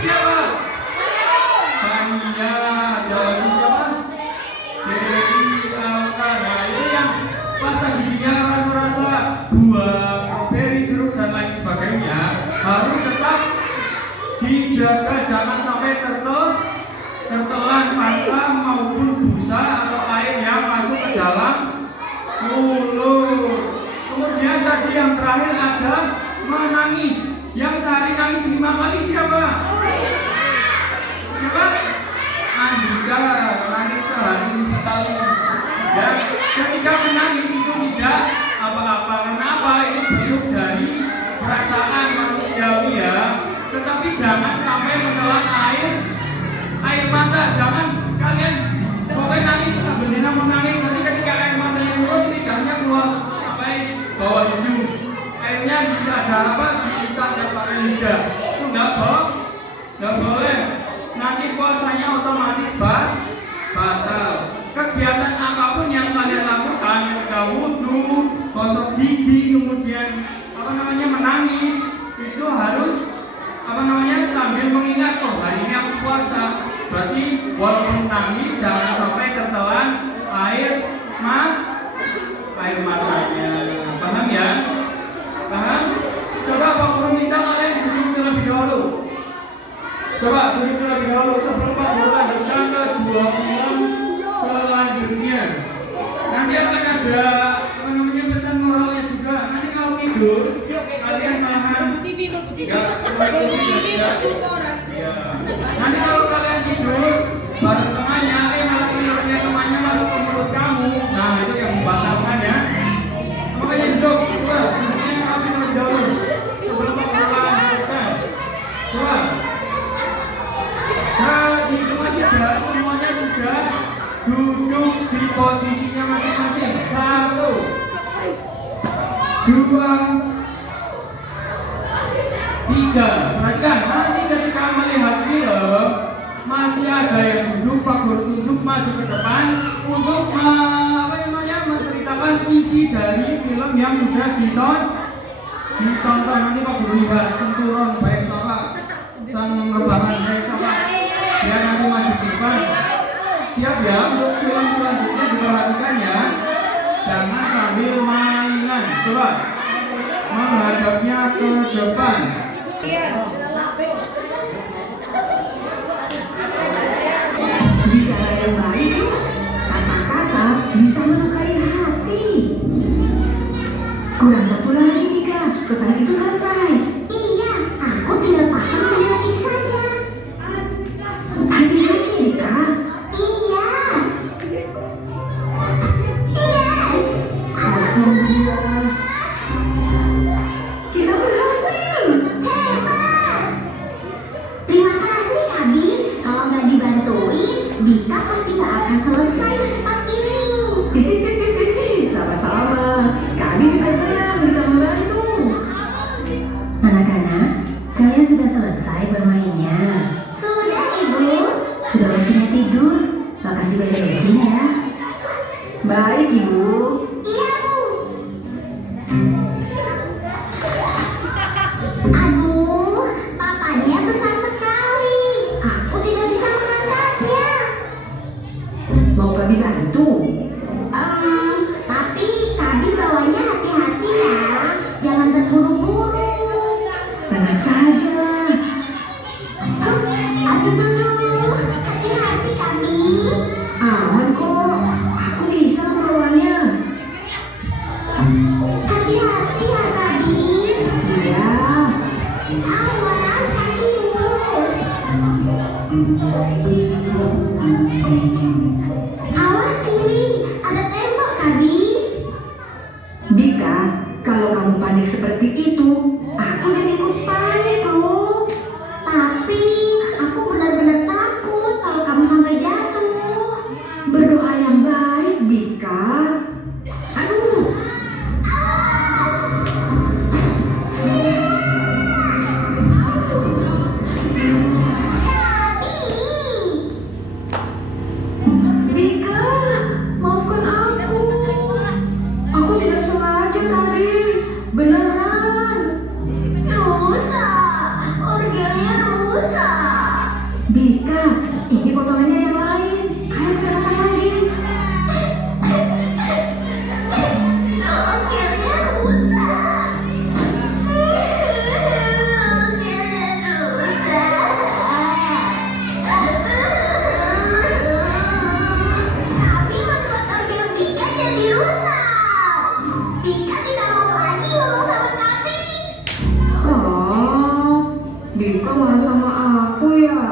Siapa? Tania, jalan siapa? Jerry, Alka. Nah, itu yang pasta giginya rasa-rasa buah, stroberi, jeruk dan lain sebagainya harus tetap dijaga, jangan sampai tertelan pasta maupun busa atau air yang masuk ke dalam mulut. Kemudian tadi yang terakhir ada menangis. Yang sehari nangis 5 kali siapa? Siapa? Andika, nangis sehari 5 kali. Dan ketika menangis itu tidak apa-apa. Kenapa? Itu bentuk dari perasaan manusiawi ya. Tetapi jangan sampai menelan air mata. Jangan kalian pokoknya nangis, beneran menangis. Nanti ketika air matanya keluar, lidahnya keluar sampai bawah hidung. Airnya bisa ada apa? Bisa pakai lidah. Itu nggak boleh. Nanti puasanya otomatis batal. Kegiatan apapun yang kalian lakukan, ketika wudhu, gosok gigi, kemudian menangis, itu harus sambil mengingat, oh hari ini aku puasa. Berarti walaupun nangis jangan sampai tertelan air matanya. Paham ya? Paham? Coba Pak Guru minta kalian duduk terlebih dahulu. Coba duduk terlebih dahulu sebelum Pak Guru lanjutkan ke 2 film selanjutnya. Nanti akan ada pesan moralnya juga. Nanti kalau tidur kalian malahan Nanti kalau kalian tidur baru tengahnya malah 3. Perhatikan, nanti ketika melihat film masih ada yang duduk, Pak Guru tunjuk maju ke depan untuk menceritakan isi dari film yang sudah ditonton. Nanti Pak Guru lihat senturon baik siapa, sang rebahan baik siapa, biar nanti maju ke depan. Siap ya untuk film selanjutnya, diperhatikan ya, jangan sambil mainan. Coba menghadapnya ke depan. Bicara yang baik yuk. Kata-kata bisa melukai hati. Kurang satu lagi Mika, setelah itu selesai. Iya, aku tinggal pasang pada lagi saja. Hati-hati Mika. Iya. Yes. Alhamdulillah. Kita berhasil. Hebat. Terima kasih Abi. Kalau nggak dibantuin, Bika pasti nggak akan selesai secepat ini. Sama-sama. Kami juga senang bisa membantu. Anak-anak, kalian sudah selesai bermainnya? Sudah Ibu. Sudah waktunya tidur? Lekas diberesin ya. Baik Ibu. Iya Bu. Aduh, papanya besar sekali. Aku tidak bisa mengangkatnya. Mau kami bantu? Tapi Kabi bawanya hati-hati ya. Jangan terburu-buru. Tenang saja. Aduh, hati-hati Kabi. Aman kok. Aku bisa membawanya. Hati-hati ya Kabi. Iya. Awas kakimu. Awas kiri, ada tembok Kabi. Bika, kalau kamu panik seperti itu, aku jadi ikut panik loh. Tapi aku benar-benar takut kalau kamu sampai jatuh. Berdoa yang baik, Bika. Aduh, Bika, maafkan aku. Aku tidak sengaja tadi. Beneran. Rusak, orgelnya rusak. Bika, ini potongannya yang lain. Ayo kita pasang lagi. Orgelnya rusak. Tapi membuat orgel Bika jadi rusak. Bika tidak mau lagi ngomong sama Kabi. Oh, Bika marah sama aku ya.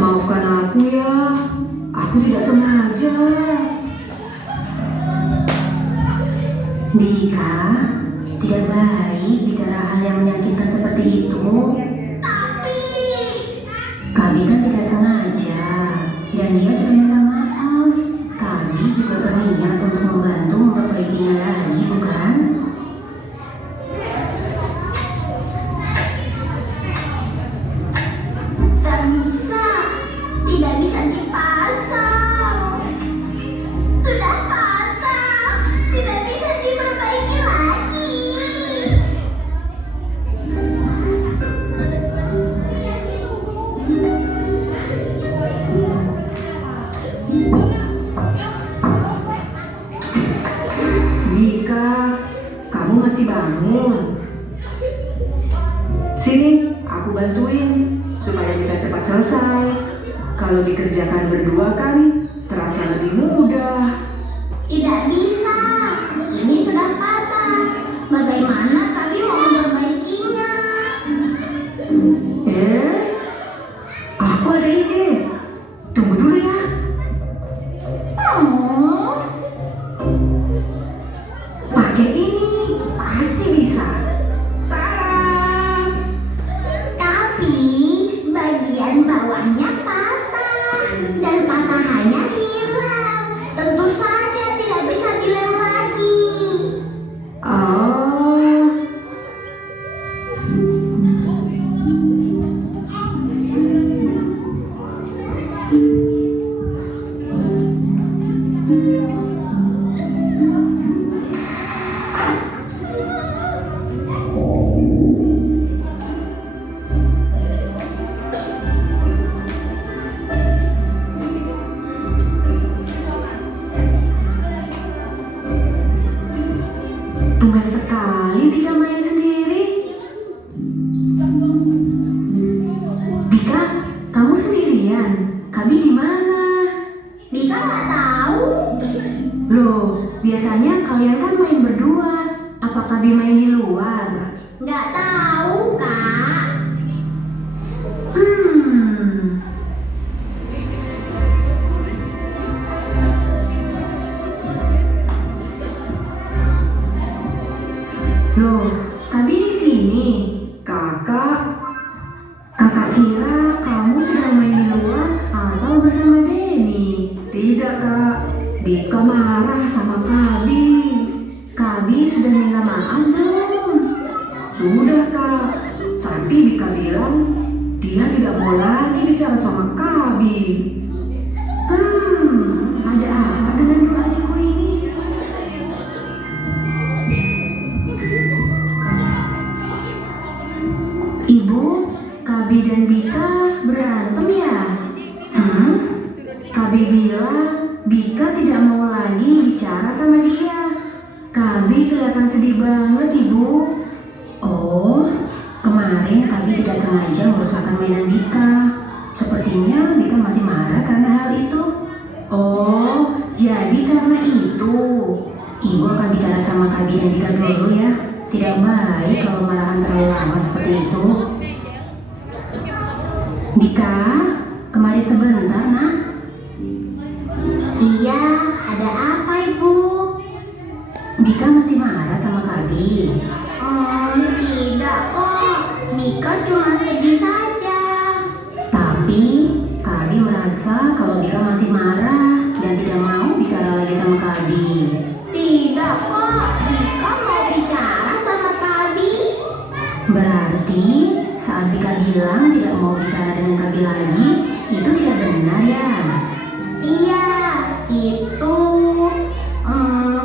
Maafkan aku ya. Aku tidak sengaja. Bika, tidak baik bicara hal yang menyakitkan seperti itu. Tapi Kami kan tidak sengaja, dan dia sudah minta maaf. Kami juga berniat untuk membantu memperbaikinya lagi, bukan? tak bisa, tidak bisa dipasang. Sudah patah, tidak bisa diperbaiki lagi. Bika, kamu masih bangun. Sini, aku bantuin supaya bisa cepat selesai. Kalau dikerjakan berdua kan terasa lebih mudah. Tidak bisa, ini sudah patah. Bagaimana kami mau memperbaikinya? Aku ada ide. Tunggu dulu ya. Pakai ini, pasti bisa. Tara! Tapi bagian bawahnya patah dan patahannya hilang. Tentu saja tidak bisa dilem lagi. Tumben sekali Bika main sendiri. Bika, kamu sendirian? Kabi di mana? Bika nggak tahu. Loh, biasanya kalian kan main berdua. Apa Kabi main di luar? Nggak tahu, Kak. Loh, Kabi di sini. Kakak, Kakak kira kamu sedang main di luar atau bersama Denny. tidak Kak. Bika marah sama Kabi. Kabi sudah minta maaf belum? Sudah Kak. Tapi Bika bilang dia tidak mau lagi bicara sama Kabi. Ada apa dengan dua adikku ini? Ibu, Kabi dan Bika berantem ya? Kabi bilang Bika tidak mau lagi bicara sama dia. Kabi kelihatan sedih banget, Ibu. Oh, kemarin Kabi tidak sengaja merusakkan mainan Bika. Sepertinya Bika masih marah karena hal itu. Oh, jadi karena itu. Ibu akan bicara sama Kabi dan Bika dulu ya. Tidak baik kalau marahan terlalu lama seperti itu. Bika, kemari sebentar nak. Iya, ada apa, Ibu? Bika masih marah sama Kabi. Tidak kok. Bika cuma sedih saja. Tapi Kabi merasa kalau Bika masih marah dan tidak mau bicara lagi sama Kabi. Tidak kok. Bika mau bicara sama Kabi. Berarti saat Bika bilang tidak mau bicara dengan Kabi lagi, itu tidak benar ya? Iya, itu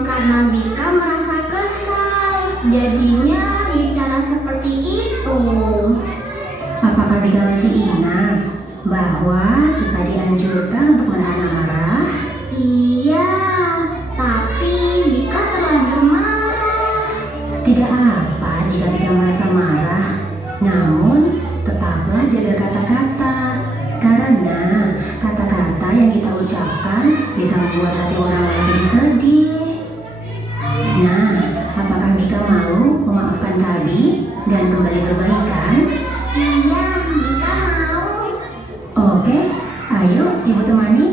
karena Bika merasa kesal. Jadinya bicara seperti itu. Apakah Bika masih ingat bahwa kita dianjurkan untuk menahan amarah? Iya, tapi Bika terlanjur marah. Tidak apa jika Bika merasa marah, namun tetaplah jaga kata-kata, karena kata-kata yang kita ucapkan bisa membuat hati orang lain jadi sedih. Nah, apakah Bika mau memaafkan Kabi dan kembali berbaikan? Iya, Bika mau. Oke, ayo ibu temani.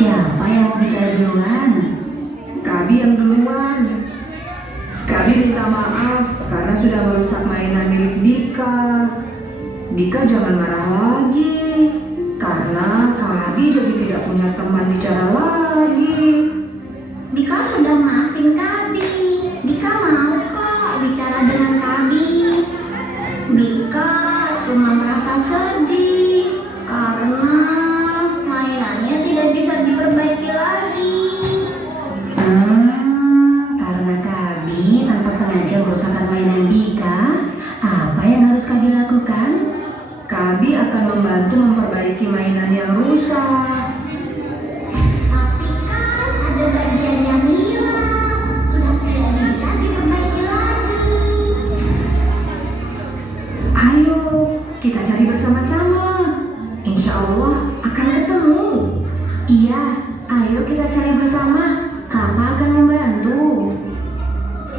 Siapa yang mau bicara duluan? Kabi yang duluan. Kabi minta maaf karena sudah merusak mainan milik Bika. Bika jangan marah lagi, karena Kabi jadi tidak punya teman bicara lagi. Bika sudah maafin Kabi. Bika mau kok bicara dengan Kabi. Bika cuma merasa sedih karena mainannya tidak bisa diperbaiki lagi. Karena Kabi tanpa sengaja merusakkan mainan Bika, apa yang harus Kabi lakukan? Kabi akan membantu memperbaiki mainan yang rusak. Tapi kan ada bagian yang hilang, sudah tidak bisa diperbaiki lagi. Ayo, kita cari bersama-sama. Insya Allah akan ketemu. Iya, ayo kita cari bersama. Kakak akan membantu.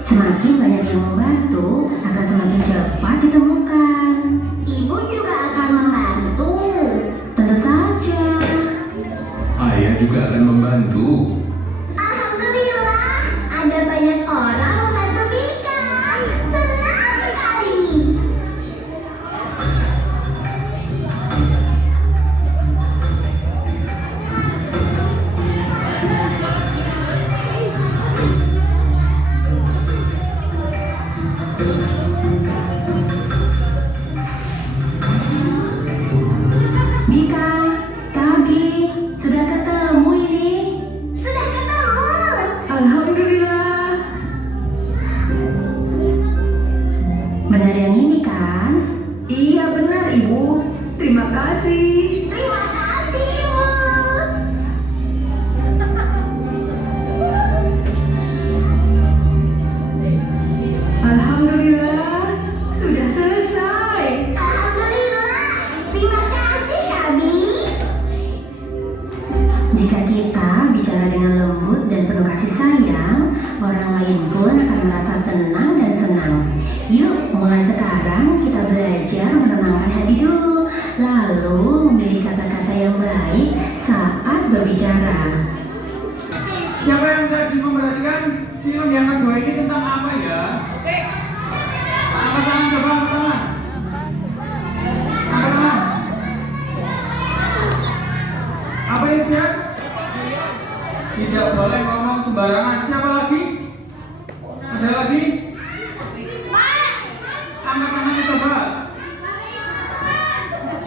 Semakin banyak yang membantu, akan semakin cepat ditemukan. Ibu juga akan membantu. Tentu saja. Ayah juga akan membantu. Alhamdulillah, ada banyak orang membantu Bika. Senang sekali.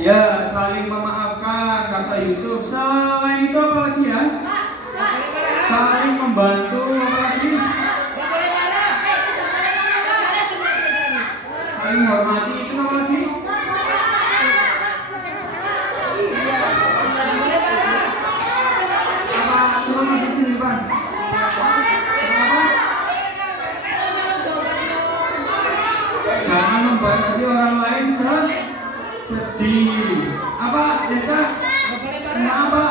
Ya, saling memaafkan kata Yusuf. Selain itu apa lagi ya? Saling membantu, apa lagi? Saling menghormati, itu apa lagi? Apa? Coba masuk sini, Pak. Jangan membuat hati orang lain sedih. Apa, Desa? Kenapa?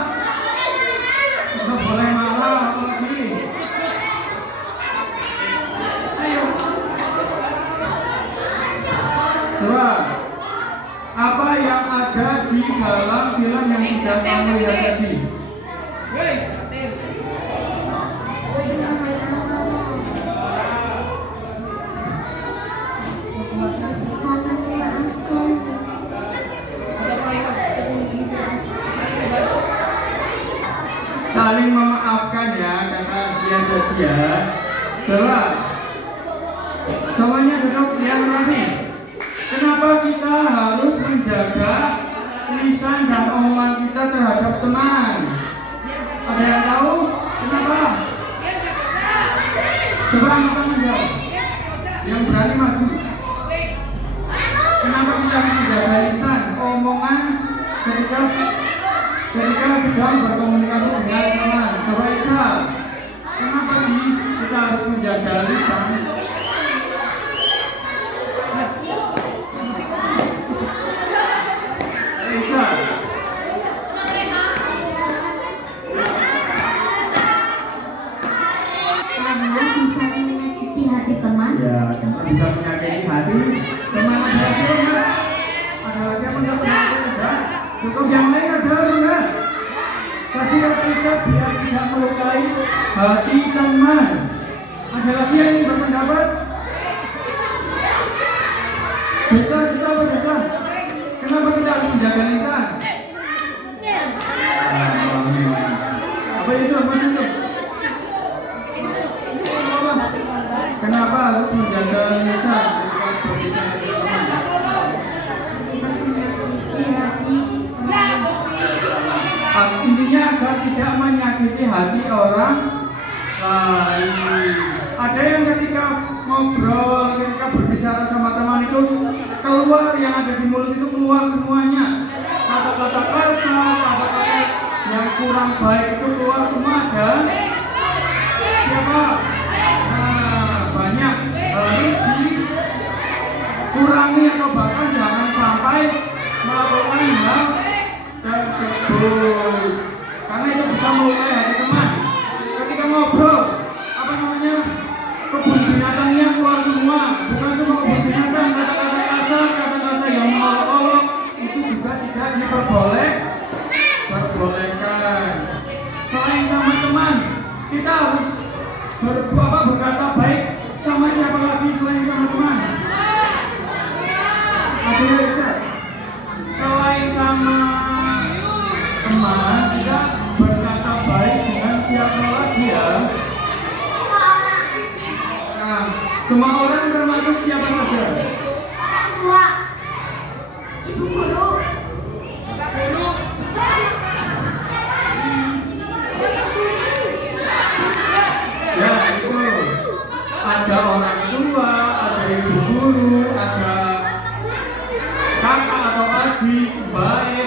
Nggak boleh marah, apa lagi? Ayo. Coba. Apa yang ada di dalam film yang sudah kamu lihat tadi? Saling memaafkan ya, kata Asia tadi ya. Coba semuanya duduk yang rapi. Kenapa kita harus menjaga lisan dan omongan kita terhadap teman? Ada yang tahu? Kenapa? Coba angkat menjawab. Yang berani maju. Kenapa kita harus menjaga lisan, omongan ketika sedang berkomunikasi dengan teman? Coba Ica, kenapa sih kita harus menjaga lisan? Ica. Karena bisa menyakiti hati teman. Ya, bisa menyakiti hati teman. Ada lagi apa enggak? Cukup yang lain ada enggak? Tapi ketika dia tidak melukai hati teman. Ada lagi yang ingin berpendapat? Desa apa Desa? Kenapa kita harus menjaga lisan? Apa Yusuf? Mas Yusuf? Kenapa harus menjaga lisan ketika berbicara dengan teman? Intinya agar tidak menyakiti hati orang lain. Ada yang ketika ngobrol, ketika berbicara sama teman itu keluar yang ada di mulut itu keluar semuanya. Kata-kata kasar, kata-kata yang kurang baik itu keluar semua. Dan siapa? Nah, banyak. Harus dikurangi atau bahkan jangan sampai melakukan hal tersebut, karena itu bisa melukai hati teman. Ketika ngobrol, kebun binatangnya keluar semua, bukan cuma kebun binatang, kata-kata kasar, kata-kata yang mengolok-olok itu juga tidak diperbolehkan. Selain sama teman, kita harus berkata baik sama siapa lagi selain sama teman? Selain sama teman, kita berkata baik dengan siapa lagi ya? Nah, semua orang termasuk siapa saja? Orang tua, ibu guru, kakak guru, ya itu ada orang tua, ada ibu guru, ada kakak atau adik, baik.